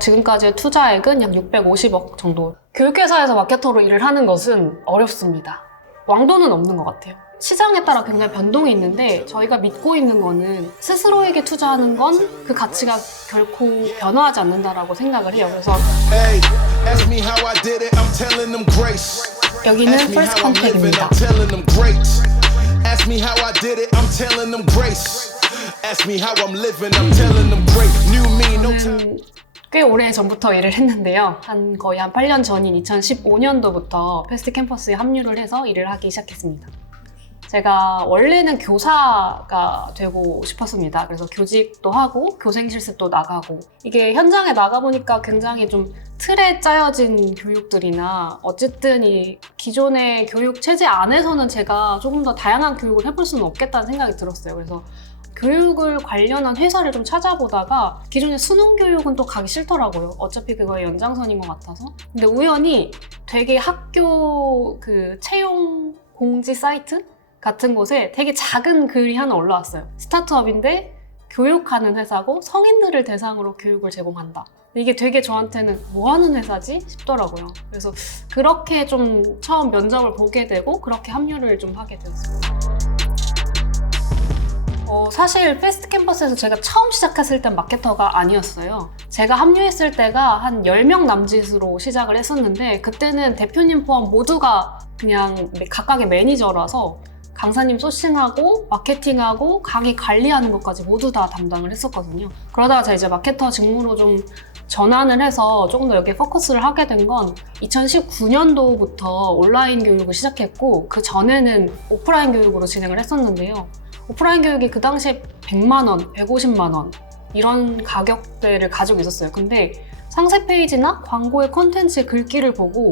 지금까지의 투자액은 약 650억 정도. 교육회사에서 마케터로 일을 하는 것은 어렵습니다. 왕도는 없는 것 같아요. 시장에 따라 굉장히 변동이 있는데 저희가 믿고 있는 거는 스스로에게 투자하는 건 그 가치가 결코 변화하지 않는다라고 생각을 해요. 그래서 여기는 First Contact입니다. 저는 꽤 오래 전부터 일을 했는데요. 거의 한 8년 전인 2015년도부터 패스트 캠퍼스에 합류를 해서 일을 하기 시작했습니다. 제가 원래는 교사가 되고 싶었습니다. 그래서 교직도 하고 교생 실습도 나가고, 이게 현장에 나가보니까 굉장히 좀 틀에 짜여진 교육들이나 어쨌든 이 기존의 교육 체제 안에서는 제가 조금 더 다양한 교육을 해볼 수는 없겠다는 생각이 들었어요. 그래서 교육을 관련한 회사를 좀 찾아보다가 기존의 수능 교육은 또 가기 싫더라고요. 어차피 그거의 연장선인 것 같아서. 근데 우연히 되게 학교 그 채용 공지 사이트 같은 곳에 되게 작은 글이 하나 올라왔어요. 스타트업인데 교육하는 회사고 성인들을 대상으로 교육을 제공한다. 이게 되게 저한테는 뭐 하는 회사지? 싶더라고요. 그래서 그렇게 좀 처음 면접을 보게 되고 그렇게 합류를 좀 하게 되었습니다. 사실 패스트 캠퍼스에서 제가 처음 시작했을 땐 마케터가 아니었어요. 제가 합류했을 때가 한 10명 남짓으로 시작을 했었는데 그때는 대표님 포함 모두가 그냥 각각의 매니저라서 강사님 소싱하고 마케팅하고 강의 관리하는 것까지 모두 다 담당을 했었거든요. 그러다가 제가 이제 마케터 직무로 좀 전환을 해서 조금 더 여기에 포커스를 하게 된 건 2019년도부터 온라인 교육을 시작했고 그 전에는 오프라인 교육으로 진행을 했었는데요. 오프라인 교육이 그 당시에 100만 원, 150만 원 이런 가격대를 가지고 있었어요. 근데 상세 페이지나 광고의 콘텐츠의 글귀를 보고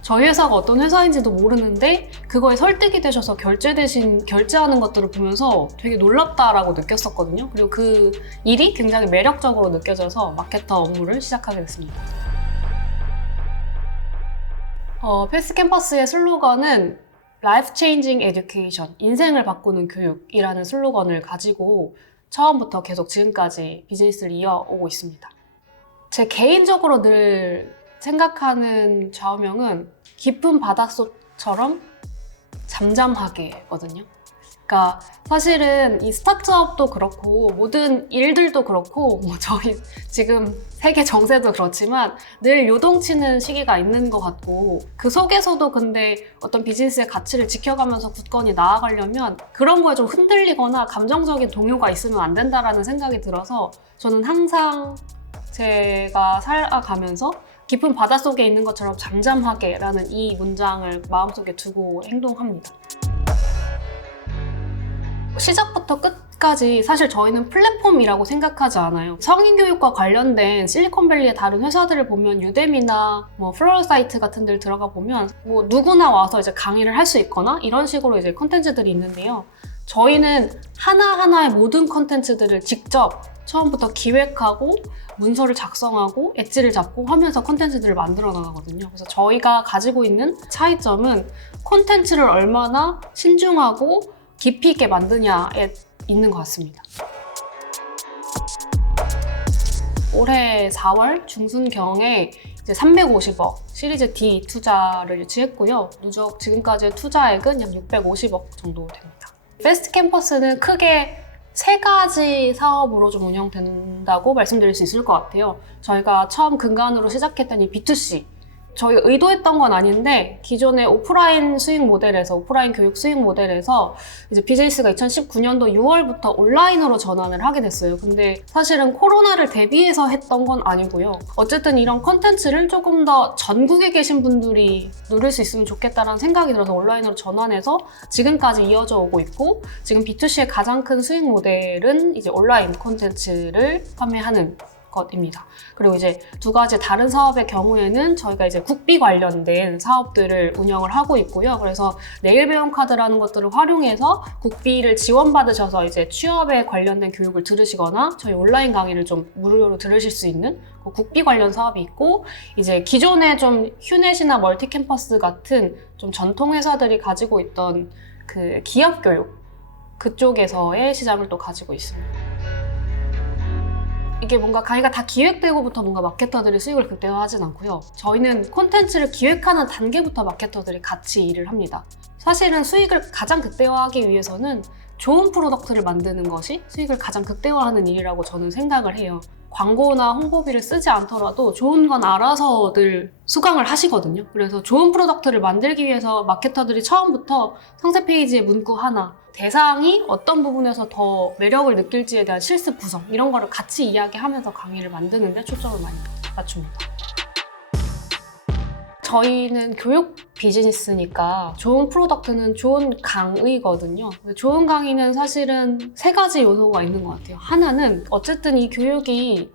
저희 회사가 어떤 회사인지도 모르는데 그거에 설득이 되셔서 결제하는 것들을 보면서 되게 놀랍다라고 느꼈었거든요. 그리고 그 일이 굉장히 매력적으로 느껴져서 마케터 업무를 시작하게 됐습니다. 패스트 캠퍼스의 슬로건은 Life Changing Education, 인생을 바꾸는 교육이라는 슬로건을 가지고 처음부터 계속 지금까지 비즈니스를 이어오고 있습니다. 제 개인적으로 늘 생각하는 좌우명은 깊은 바닷속처럼 잠잠하게거든요. 그러니까 사실은 이 스타트업도 그렇고 모든 일들도 그렇고 저희 지금 세계 정세도 그렇지만 늘 요동치는 시기가 있는 것 같고 그 속에서도 근데 어떤 비즈니스의 가치를 지켜가면서 굳건히 나아가려면 그런 거에 좀 흔들리거나 감정적인 동요가 있으면 안 된다라는 생각이 들어서 저는 항상 제가 살아가면서 깊은 바닷속에 있는 것처럼 잠잠하게 라는 이 문장을 마음속에 두고 행동합니다. 시작부터 끝까지 사실 저희는 플랫폼이라고 생각하지 않아요. 성인교육과 관련된 실리콘밸리의 다른 회사들을 보면 유데미나 플로어사이트 같은 데를 들어가 보면 누구나 와서 이제 강의를 할 수 있거나 이런 식으로 이제 콘텐츠들이 있는데요. 저희는 하나하나의 모든 콘텐츠들을 직접 처음부터 기획하고 문서를 작성하고 엣지를 잡고 하면서 콘텐츠들을 만들어 나가거든요. 그래서 저희가 가지고 있는 차이점은 콘텐츠를 얼마나 신중하고 깊이 있게 만드냐에 있는 것 같습니다. 올해 4월 중순경에 이제 350억 시리즈 D 투자를 유치했고요. 누적 지금까지의 투자액은 약 650억 정도 됩니다. 패스트 캠퍼스는 크게 3가지 사업으로 좀 운영된다고 말씀드릴 수 있을 것 같아요. 저희가 처음 근간으로 시작했던 이 B2C, 저희가 의도했던 건 아닌데 기존의 오프라인 수익 모델에서 오프라인 교육 수익 모델에서 이제 비즈니스가 2019년도 6월부터 온라인으로 전환을 하게 됐어요. 근데 사실은 코로나를 대비해서 했던 건 아니고요. 어쨌든 이런 콘텐츠를 조금 더 전국에 계신 분들이 누릴 수 있으면 좋겠다라는 생각이 들어서 온라인으로 전환해서 지금까지 이어져 오고 있고, 지금 B2C의 가장 큰 수익 모델은 이제 온라인 콘텐츠를 판매하는 것입니다. 그리고 이제 2가지 다른 사업의 경우에는 저희가 이제 국비 관련된 사업들을 운영을 하고 있고요. 그래서 내일 배움 카드라는 것들을 활용해서 국비를 지원받으셔서 이제 취업에 관련된 교육을 들으시거나 저희 온라인 강의를 좀 무료로 들으실 수 있는 그 국비 관련 사업이 있고, 이제 기존에 좀 휴넷이나 멀티캠퍼스 같은 좀 전통 회사들이 가지고 있던 그 기업 교육 그쪽에서의 시장을 또 가지고 있습니다. 이게 뭔가 강의가 다 기획되고부터 뭔가 마케터들이 수익을 극대화하진 않고요. 저희는 콘텐츠를 기획하는 단계부터 마케터들이 같이 일을 합니다. 사실은 수익을 가장 극대화하기 위해서는 좋은 프로덕트를 만드는 것이 수익을 가장 극대화하는 일이라고 저는 생각을 해요. 광고나 홍보비를 쓰지 않더라도 좋은 건 알아서들 수강을 하시거든요. 그래서 좋은 프로덕트를 만들기 위해서 마케터들이 처음부터 상세 페이지에 문구 하나, 대상이 어떤 부분에서 더 매력을 느낄지에 대한 실습 구성 이런 거를 같이 이야기하면서 강의를 만드는 데 초점을 많이 맞춥니다. 저희는 교육 비즈니스니까 좋은 프로덕트는 좋은 강의거든요. 좋은 강의는 사실은 3가지 요소가 있는 것 같아요. 하나는 어쨌든 이 교육이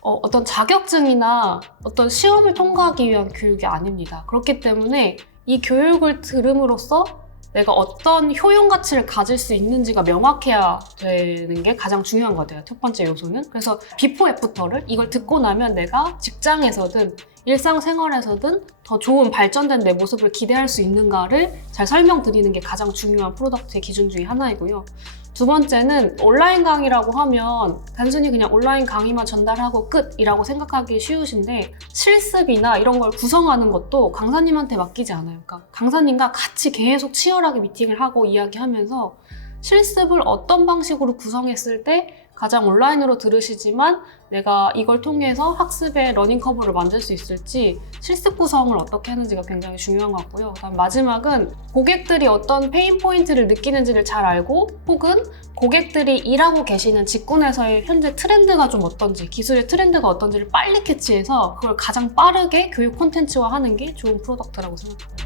어떤 자격증이나 어떤 시험을 통과하기 위한 교육이 아닙니다. 그렇기 때문에 이 교육을 들음으로써 내가 어떤 효용 가치를 가질 수 있는지가 명확해야 되는 게 가장 중요한 것 같아요. 첫 번째 요소는. 그래서 비포 애프터를 이걸 듣고 나면 내가 직장에서든 일상생활에서든 더 좋은 발전된 내 모습을 기대할 수 있는가를 잘 설명드리는 게 가장 중요한 프로덕트의 기준 중에 하나이고요. 두 번째는 온라인 강의라고 하면 단순히 그냥 온라인 강의만 전달하고 끝이라고 생각하기 쉬우신데 실습이나 이런 걸 구성하는 것도 강사님한테 맡기지 않아요. 그러니까 강사님과 같이 계속 치열하게 미팅을 하고 이야기하면서 실습을 어떤 방식으로 구성했을 때 가장 온라인으로 들으시지만 내가 이걸 통해서 학습의 러닝 커브를 만들 수 있을지 실습 구성을 어떻게 하는지가 굉장히 중요한 것 같고요. 그다음 마지막은 고객들이 어떤 페인 포인트를 느끼는지를 잘 알고 혹은 고객들이 일하고 계시는 직군에서의 현재 트렌드가 좀 어떤지 기술의 트렌드가 어떤지를 빨리 캐치해서 그걸 가장 빠르게 교육 콘텐츠화하는 게 좋은 프로덕트라고 생각합니다.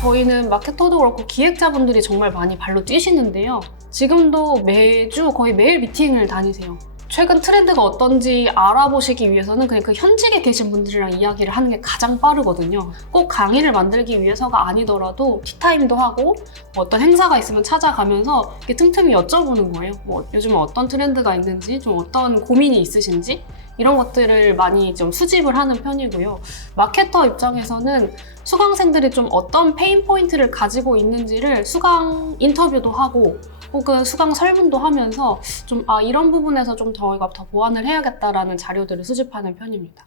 저희는 마케터도 그렇고 기획자분들이 정말 많이 발로 뛰시는데요. 지금도 매주 거의 매일 미팅을 다니세요. 최근 트렌드가 어떤지 알아보시기 위해서는 그냥 그 현직에 계신 분들이랑 이야기를 하는 게 가장 빠르거든요. 꼭 강의를 만들기 위해서가 아니더라도 티타임도 하고 어떤 행사가 있으면 찾아가면서 이렇게 틈틈이 여쭤보는 거예요. 요즘 어떤 트렌드가 있는지, 좀 어떤 고민이 있으신지 이런 것들을 많이 좀 수집을 하는 편이고요. 마케터 입장에서는 수강생들이 좀 어떤 페인 포인트를 가지고 있는지를 수강 인터뷰도 하고 혹은 수강 설문도 하면서 좀 이런 부분에서 좀 저희가 더 보완을 해야겠다라는 자료들을 수집하는 편입니다.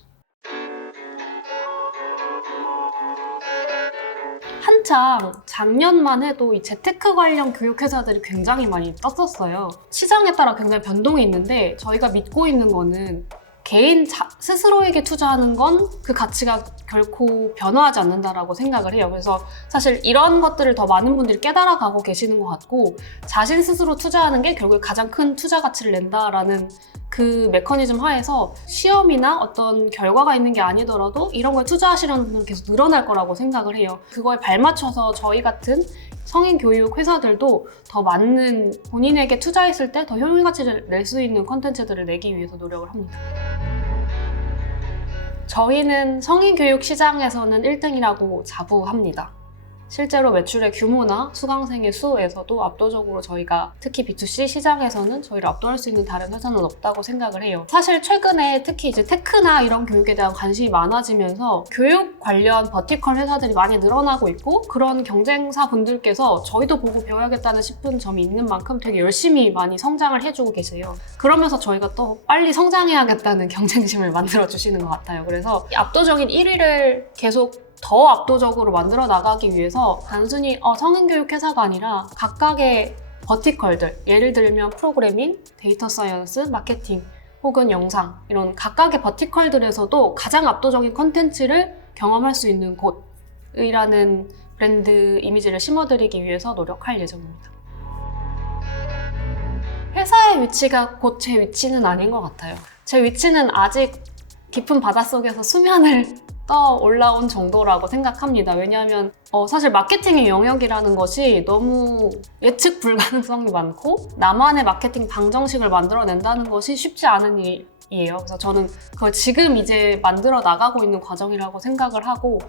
한창 작년만 해도 이 재테크 관련 교육회사들이 굉장히 많이 떴었어요. 시장에 따라 굉장히 변동이 있는데 저희가 믿고 있는 거는 개인 스스로에게 투자하는 건 그 가치가 결코 변화하지 않는다라고 생각을 해요. 그래서 사실 이런 것들을 더 많은 분들이 깨달아가고 계시는 것 같고 자신 스스로 투자하는 게 결국 가장 큰 투자 가치를 낸다라는 그 메커니즘 하에서 시험이나 어떤 결과가 있는 게 아니더라도 이런 걸 투자하시려는 분들은 계속 늘어날 거라고 생각을 해요. 그거에 발맞춰서 저희 같은 성인 교육 회사들도 더 맞는 본인에게 투자했을 때 더 효용 가치를 낼 수 있는 콘텐츠들을 내기 위해서 노력을 합니다. 저희는 성인 교육 시장에서는 1등이라고 자부합니다. 실제로 매출의 규모나 수강생의 수에서도 압도적으로 저희가 특히 B2C 시장에서는 저희를 압도할 수 있는 다른 회사는 없다고 생각을 해요. 사실 최근에 특히 이제 테크나 이런 교육에 대한 관심이 많아지면서 교육 관련 버티컬 회사들이 많이 늘어나고 있고 그런 경쟁사 분들께서 저희도 보고 배워야겠다는 싶은 점이 있는 만큼 되게 열심히 많이 성장을 해주고 계세요. 그러면서 저희가 또 빨리 성장해야겠다는 경쟁심을 만들어주시는 것 같아요. 그래서 압도적인 1위를 계속 더 압도적으로 만들어 나가기 위해서 단순히 성인교육 회사가 아니라 각각의 버티컬들, 예를 들면 프로그래밍, 데이터 사이언스, 마케팅 혹은 영상 이런 각각의 버티컬들에서도 가장 압도적인 컨텐츠를 경험할 수 있는 곳이라는 브랜드 이미지를 심어드리기 위해서 노력할 예정입니다. 회사의 위치가 곧 제 위치는 아닌 것 같아요. 제 위치는 아직 깊은 바닷속에서 수면을 떠 올라온 정도라고 생각합니다. 왜냐하면 사실 마케팅의 영역이라는 것이 너무 예측 불가능성이 많고 나만의 마케팅 방정식을 만들어낸다는 것이 쉽지 않은 일이에요. 그래서 저는 그걸 지금 이제 만들어 나가고 있는 과정이라고 생각을 하고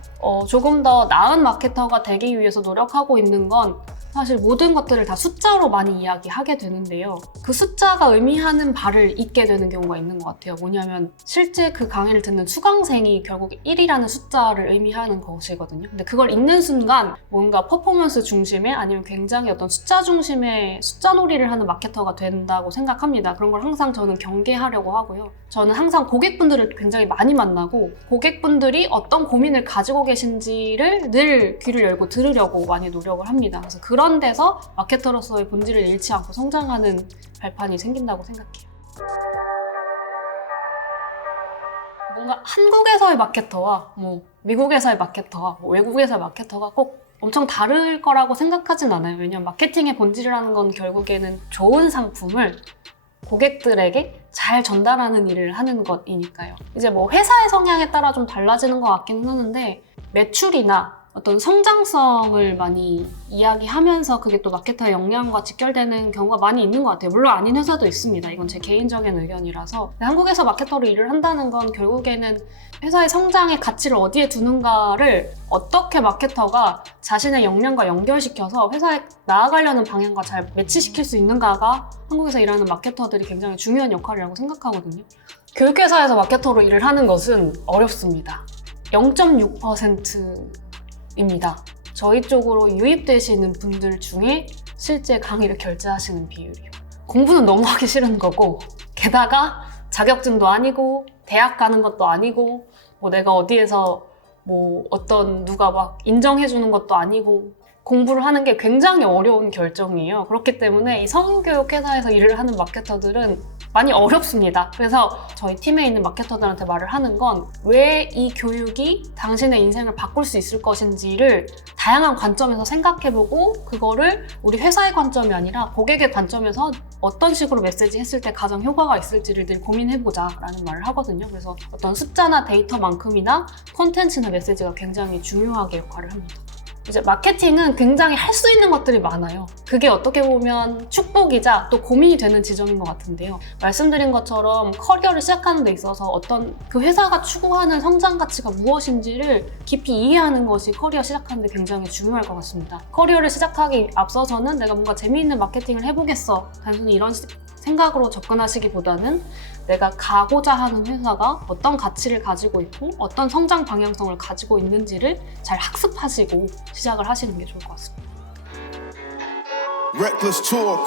조금 더 나은 마케터가 되기 위해서 노력하고 있는 건 사실 모든 것들을 다 숫자로 많이 이야기하게 되는데요. 그 숫자가 의미하는 바를 잊게 되는 경우가 있는 것 같아요. 뭐냐면 실제 그 강의를 듣는 수강생이 결국 1이라는 숫자를 의미하는 것이거든요. 근데 그걸 읽는 순간 뭔가 퍼포먼스 중심의 아니면 굉장히 어떤 숫자 중심의 숫자 놀이를 하는 마케터가 된다고 생각합니다. 그런 걸 항상 저는 경계하려고 하고요. 저는 항상 고객분들을 굉장히 많이 만나고 고객분들이 어떤 고민을 가지고 계신지를 늘 귀를 열고 들으려고 많이 노력을 합니다. 그래서 그런 데서 마케터로서의 본질을 잃지 않고 성장하는 발판이 생긴다고 생각해요. 뭔가 한국에서의 마케터와 미국에서의 마케터와 외국에서의 마케터가 꼭 엄청 다를 거라고 생각하진 않아요. 왜냐면 마케팅의 본질이라는 건 결국에는 좋은 상품을 고객들에게 잘 전달하는 일을 하는 것이니까요. 이제 회사의 성향에 따라 좀 달라지는 것 같기는 하는데 매출이나 어떤 성장성을 많이 이야기하면서 그게 또 마케터의 역량과 직결되는 경우가 많이 있는 것 같아요. 물론 아닌 회사도 있습니다. 이건 제 개인적인 의견이라서. 한국에서 마케터로 일을 한다는 건 결국에는 회사의 성장의 가치를 어디에 두는가를 어떻게 마케터가 자신의 역량과 연결시켜서 회사에 나아가려는 방향과 잘 매치시킬 수 있는가가 한국에서 일하는 마케터들이 굉장히 중요한 역할이라고 생각하거든요. 교육회사에서 마케터로 일을 하는 것은 어렵습니다. 0.6%입니다. 저희 쪽으로 유입되시는 분들 중에 실제 강의를 결제하시는 비율이요. 공부는 너무 하기 싫은 거고 게다가 자격증도 아니고 대학 가는 것도 아니고 내가 어디에서 누가 막 인정해주는 것도 아니고 공부를 하는 게 굉장히 어려운 결정이에요. 그렇기 때문에 이 성교육 회사에서 일을 하는 마케터들은 많이 어렵습니다. 그래서 저희 팀에 있는 마케터들한테 말을 하는 건 왜 이 교육이 당신의 인생을 바꿀 수 있을 것인지를 다양한 관점에서 생각해보고 그거를 우리 회사의 관점이 아니라 고객의 관점에서 어떤 식으로 메시지 했을 때 가장 효과가 있을지를 늘 고민해보자 라는 말을 하거든요. 그래서 어떤 숫자나 데이터만큼이나 콘텐츠나 메시지가 굉장히 중요하게 역할을 합니다. 이제 마케팅은 굉장히 할 수 있는 것들이 많아요. 그게 어떻게 보면 축복이자 또 고민이 되는 지점인 것 같은데요. 말씀드린 것처럼 커리어를 시작하는 데 있어서 어떤 그 회사가 추구하는 성장 가치가 무엇인지를 깊이 이해하는 것이 커리어 시작하는 데 굉장히 중요할 것 같습니다. 커리어를 시작하기 앞서서는 내가 뭔가 재미있는 마케팅을 해보겠어. 단순히 이런 생각으로 접근하시기보다는 내가 가고자 하는 회사가 어떤 가치를 가지고 있고 어떤 성장 방향성을 가지고 있는지를 잘 학습하시고 시작을 하시는 게 좋을 것 같습니다. Reckless talk.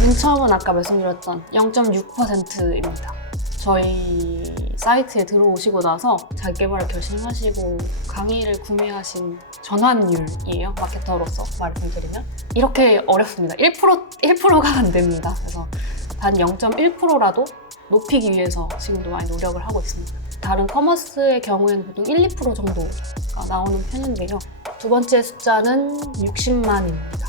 맨 처음은 아까 말씀드렸던 0.6%입니다. 저희 사이트에 들어오시고 나서 자기개발을 결심하시고 강의를 구매하신 전환율이에요. 마케터로서 말씀드리면 이렇게 어렵습니다. 1%가 안 됩니다. 그래서 단 0.1%라도 높이기 위해서 지금도 많이 노력을 하고 있습니다. 다른 커머스의 경우에는 보통 1, 2% 정도가 나오는 편인데요. 두 번째 숫자는 60만입니다.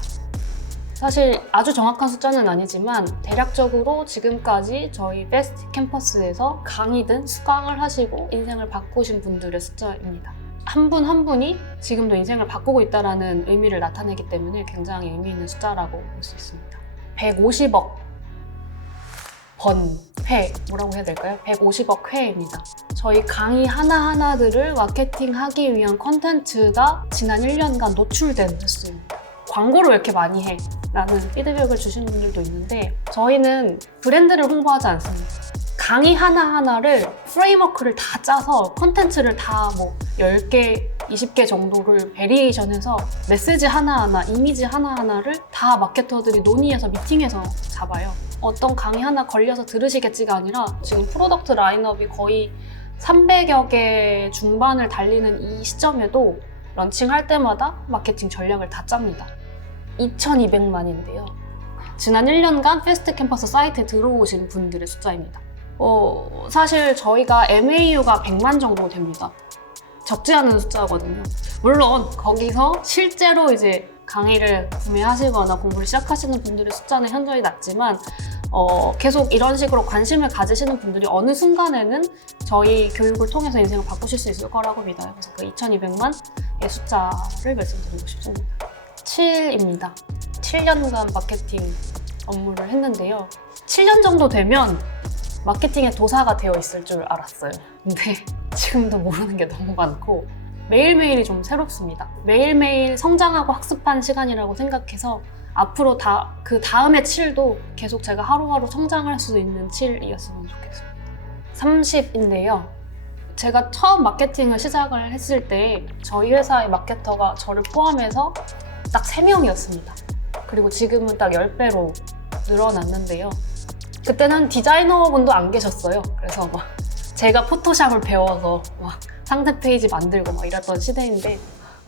사실 아주 정확한 숫자는 아니지만 대략적으로 지금까지 저희 베스트 캠퍼스에서 강의든 수강을 하시고 인생을 바꾸신 분들의 숫자입니다. 한 분 한 분이 지금도 인생을 바꾸고 있다는 의미를 나타내기 때문에 굉장히 의미 있는 숫자라고 볼 수 있습니다. 150억 회, 뭐라고 해야 될까요? 150억 회입니다. 저희 강의 하나하나들을 마케팅하기 위한 컨텐츠가 지난 1년간 노출된 횟수입니다. 광고를 왜 이렇게 많이 해? 라는 피드백을 주시는 분들도 있는데 저희는 브랜드를 홍보하지 않습니다. 강의 하나하나를 프레임워크를 다 짜서 컨텐츠를 다 10개, 20개 정도를 베리에이션해서 메시지 하나하나, 이미지 하나하나를 다 마케터들이 논의해서 미팅해서 잡아요. 어떤 강의 하나 걸려서 들으시겠지가 아니라 지금 프로덕트 라인업이 거의 300여 개 중반을 달리는 이 시점에도 런칭할 때마다 마케팅 전략을 다 짭니다. 2,200만인데요. 지난 1년간 패스트 캠퍼스 사이트에 들어오신 분들의 숫자입니다. 사실 저희가 MAU가 100만 정도 됩니다. 적지 않은 숫자거든요. 물론 거기서 실제로 이제 강의를 구매하시거나 공부를 시작하시는 분들의 숫자는 현저히 낮지만 계속 이런 식으로 관심을 가지시는 분들이 어느 순간에는 저희 교육을 통해서 인생을 바꾸실 수 있을 거라고 믿어요. 그래서 그 2,200만의 숫자를 말씀드리고 싶습니다. 7입니다. 7년간 마케팅 업무를 했는데요. 7년 정도 되면 마케팅의 도사가 되어 있을 줄 알았어요. 근데 지금도 모르는 게 너무 많고 매일매일이 좀 새롭습니다. 매일매일 성장하고 학습한 시간이라고 생각해서 앞으로 그 다음의 7도 계속 제가 하루하루 성장할 수 있는 7이었으면 좋겠습니다. 30인데요. 제가 처음 마케팅을 시작을 했을 때 저희 회사의 마케터가 저를 포함해서 딱 3명이었습니다. 그리고 지금은 딱 10배로 늘어났는데요. 그때는 디자이너분도 안 계셨어요. 그래서 막 제가 포토샵을 배워서 막 상세 페이지 만들고 막 이랬던 시대인데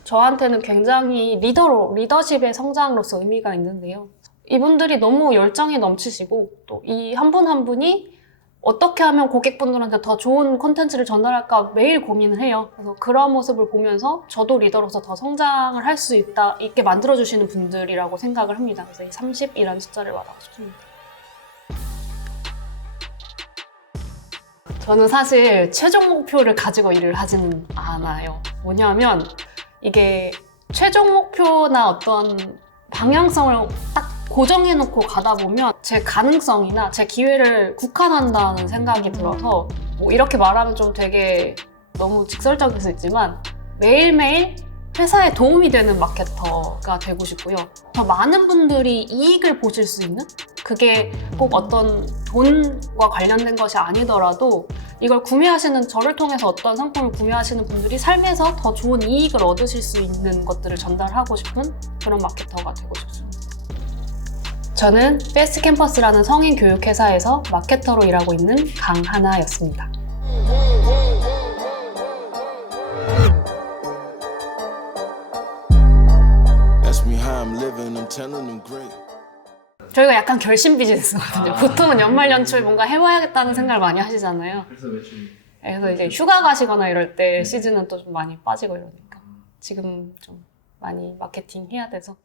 저한테는 굉장히 리더십의 성장으로서 의미가 있는데요. 이분들이 너무 열정이 넘치시고 또 이 한 분 한 분이 어떻게 하면 고객분들한테 더 좋은 콘텐츠를 전달할까 매일 고민을 해요. 그래서 그런 모습을 보면서 저도 리더로서 더 성장을 할 수 있게 만들어주시는 분들이라고 생각을 합니다. 그래서 이 30이라는 숫자를 말하고 싶습니다. 저는 사실 최종 목표를 가지고 일을 하지는 않아요. 뭐냐면 이게 최종 목표나 어떤 방향성을 딱 고정해놓고 가다 보면 제 가능성이나 제 기회를 국한한다는 생각이 들어서 뭐 이렇게 말하면 좀 되게 너무 직설적일 수 있지만 매일매일 회사에 도움이 되는 마케터가 되고 싶고요. 더 많은 분들이 이익을 보실 수 있는? 그게 꼭 어떤 돈과 관련된 것이 아니더라도 이걸 구매하시는 저를 통해서 어떤 상품을 구매하시는 분들이 삶에서 더 좋은 이익을 얻으실 수 있는 것들을 전달하고 싶은 그런 마케터가 되고 싶습니다. 저는 베스트 캠퍼스라는 성인 교육 회사에서 마케터로 일하고 있는 강하나였습니다. 저희가 약간 결심 비즈니스거든요. 보통은 연말 연초에 뭔가 해봐야겠다는 생각을 많이 하시잖아요. 그래서 이제 휴가 가시거나 이럴 때 시즌은 또 좀 많이 빠지고 이러니까 지금 좀 많이 마케팅 해야 돼서